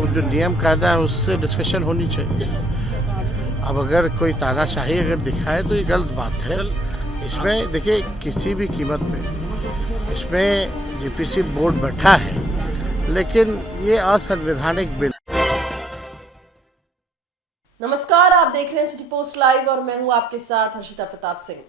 तो जो नियम कायदा है उससे डिस्कशन होनी चाहिए। अब अगर कोई तानाशाही अगर दिखाए तो ये गलत बात है। इसमें देखिए किसी भी कीमत पे इसमें जीपीसी बोर्ड बैठा है, लेकिन ये असंवैधानिक बिल। नमस्कार, आप देख रहे हैं सिटी पोस्ट लाइव और मैं हूं आपके साथ हर्षिता प्रताप सिंह।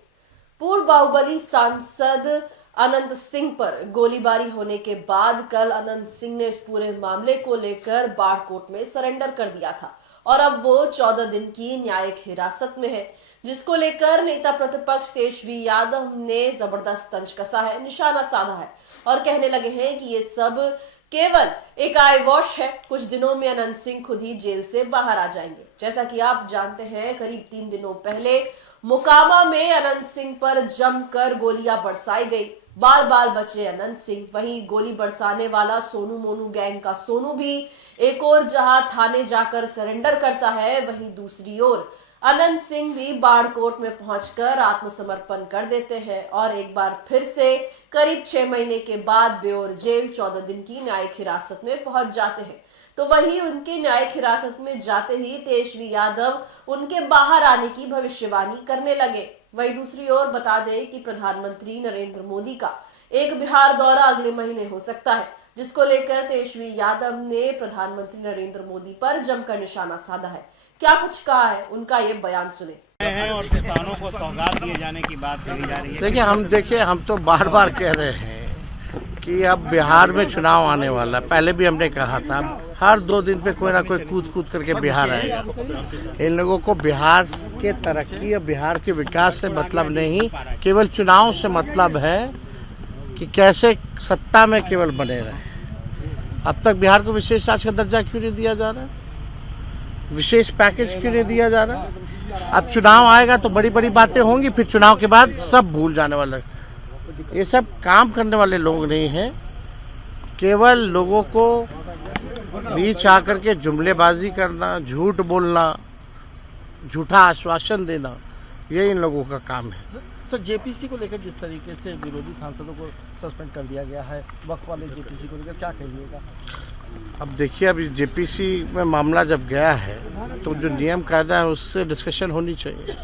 पूर्व बाहुबली सांसद अनंत सिंह पर गोलीबारी होने के बाद कल अनंत सिंह ने इस पूरे मामले को लेकर बाढ़ कोर्ट में सरेंडर कर दिया था और अब वो 14 दिन की न्यायिक हिरासत में है, जिसको लेकर नेता प्रतिपक्ष तेजस्वी यादव ने जबरदस्त तंज कसा है, निशाना साधा है और कहने लगे हैं कि ये सब केवल एक आई वॉश है। कुछ दिनों में अनंत सिंह खुद ही जेल से बाहर आ जाएंगे। जैसा कि आप जानते हैं, करीब 3 दिनों पहले मोकामा में अनंत सिंह पर जमकर गोलियां बरसाई गई। बार बार बचे अनंत सिंह। वहीं गोली बरसाने वाला सोनू मोनू गैंग का सोनू भी एक और जहां थाने जाकर सरेंडर करता है, वहीं दूसरी ओर अनंत सिंह भी बाढ़ कोर्ट में पहुंचकर आत्मसमर्पण कर देते हैं और एक बार फिर से करीब 6 महीने के बाद बेऊर जेल 14 दिन की न्यायिक हिरासत में पहुंच जाते हैं। तो वही उनकी न्यायिक हिरासत में जाते ही तेजस्वी यादव उनके बाहर आने की भविष्यवाणी करने लगे। वहीं दूसरी ओर बता दें कि प्रधानमंत्री नरेंद्र मोदी का एक बिहार दौरा अगले महीने हो सकता है, जिसको लेकर तेजस्वी यादव ने प्रधानमंत्री नरेंद्र मोदी पर जमकर निशाना साधा है। क्या कुछ कहा है, उनका ये बयान सुने। और किसानों को सौगात दिए जाने की बात कही जा रही है। देखिए हम तो बार बार कह रहे हैं कि अब बिहार में चुनाव आने वाला है। पहले भी हमने कहा था, हर 2 दिन पे कोई ना कोई कूद करके बिहार आएगा। इन लोगों को बिहार के तरक्की और बिहार के विकास से मतलब नहीं, केवल चुनाव से मतलब है कि कैसे सत्ता में केवल बने रहे। अब तक बिहार को विशेष राज्य का दर्जा क्यों नहीं दिया जा रहा है? विशेष पैकेज क्यों नहीं दिया जा रहा? अब चुनाव आएगा तो बड़ी बड़ी बातें होंगी, फिर चुनाव के बाद सब भूल जाने वाला। ये सब काम करने वाले लोग नहीं हैं। केवल लोगों को बीच आकर के जुमलेबाजी करना, झूठ बोलना, झूठा आश्वासन देना, ये इन लोगों का काम है। सर, जेपीसी को लेकर जिस तरीके से विरोधी सांसदों को सस्पेंड कर दिया गया है, वक्फ वाले जेपीसी को लेकर क्या कहिएगा? अब देखिए, अभी जेपीसी में मामला जब गया है तो जो नियम कायदा है उससे डिस्कशन होनी चाहिए।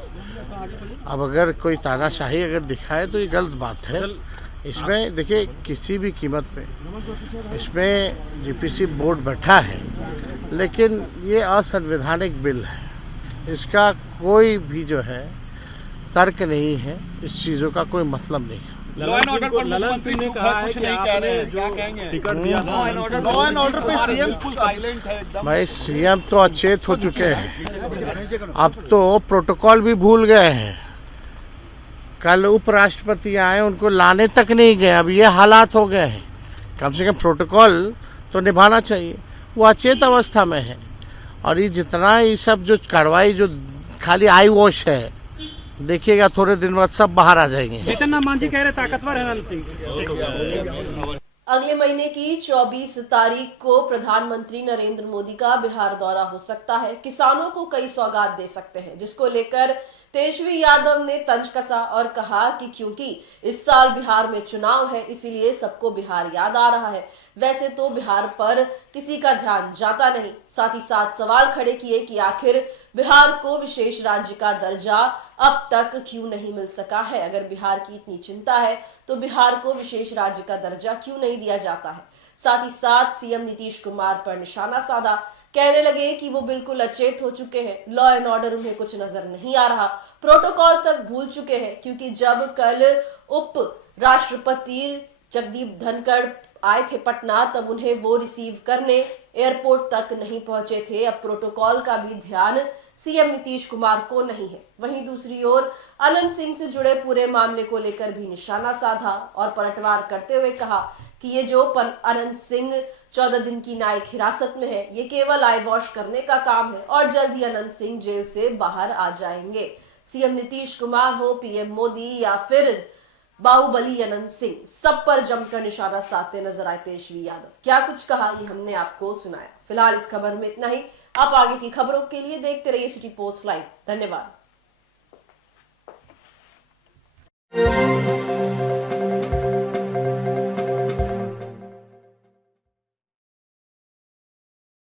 अब अगर कोई तानाशाही अगर दिखाए तो ये गलत बात है। इसमें देखिए किसी भी कीमत पे इसमें जीपीसी बोर्ड बैठा है, लेकिन ये असंवैधानिक बिल है। इसका कोई भी जो है तर्क नहीं है, इस चीज़ों का कोई मतलब नहीं है। लॉ एंड ऑर्डर पर ललन सिंह ने कहा है कि आपने जो टिकट दिया था, लॉ एंड ऑर्डर पे सीएम साइलेंट है एकदम। भाई सीएम तो अचेत हो चुके हैं, अब तो प्रोटोकॉल भी भूल गए हैं। कल उपराष्ट्रपति आए, उनको लाने तक नहीं गए। अब ये हालात हो गए हैं, कम से कम प्रोटोकॉल तो निभाना चाहिए। वो अचेत अवस्था में है और ये जितना ये सब जो कार्रवाई जो खाली आई वॉश है, देखिएगा थोड़े दिन बाद सब बाहर आ जाएंगे। जितन मांझी कह रहे ताकतवर है अनंत सिंह। अगले महीने की 24 तारीख को प्रधानमंत्री नरेंद्र मोदी का बिहार दौरा हो सकता है। किसानों को कई सौगात दे सकते हैं, जिसको लेकर तेजस्वी यादव ने तंज कसा और कहा कि क्योंकि इस साल बिहार में चुनाव है, इसीलिए सबको बिहार याद आ रहा है। वैसे तो बिहार पर किसी का ध्यान जाता नहीं। साथ ही साथ सवाल खड़े किए कि आखिर बिहार को विशेष राज्य का दर्जा अब तक क्यों नहीं मिल सका है। अगर बिहार की इतनी चिंता है तो बिहार को विशेष राज्य का दर्जा क्यों नहीं दिया जाता है। साथ ही साथ सीएम नीतीश कुमार पर निशाना साधा, कहने लगे कि वो बिल्कुल अचेत हो चुके हैं, लॉ एंड ऑर्डर उन्हें कुछ नजर नहीं आ रहा, प्रोटोकॉल तक भूल चुके हैं। क्योंकि जब कल उप राष्ट्रपति जगदीप धनखड़ आए थे पटना, तब उन्हें वो रिसीव करने एयरपोर्ट तक नहीं पहुंचे थे। अब प्रोटोकॉल का भी ध्यान सीएम नीतीश कुमार को नहीं है। वहीं दूसरी ओर अनंत सिंह से जुड़े पूरे मामले को लेकर भी निशाना साधा और पलटवार करते हुए कहा कि ये जो अनंत सिंह 14 दिन की न्यायिक हिरासत में है, ये केवल आई वॉश करने का काम है और जल्द ही अनंत सिंह जेल से बाहर आ जाएंगे। सीएम नीतीश कुमार हो, पीएम मोदी या फिर बाहुबली अनंत सिंह, सब पर जमकर निशाना साधते नजर आए तेजस्वी यादव। क्या कुछ कहा, ये हमने आपको सुनाया। फिलहाल इस खबर में इतना ही। आप आगे की खबरों के लिए देखते रहिए सिटी पोस्ट लाइव। धन्यवाद।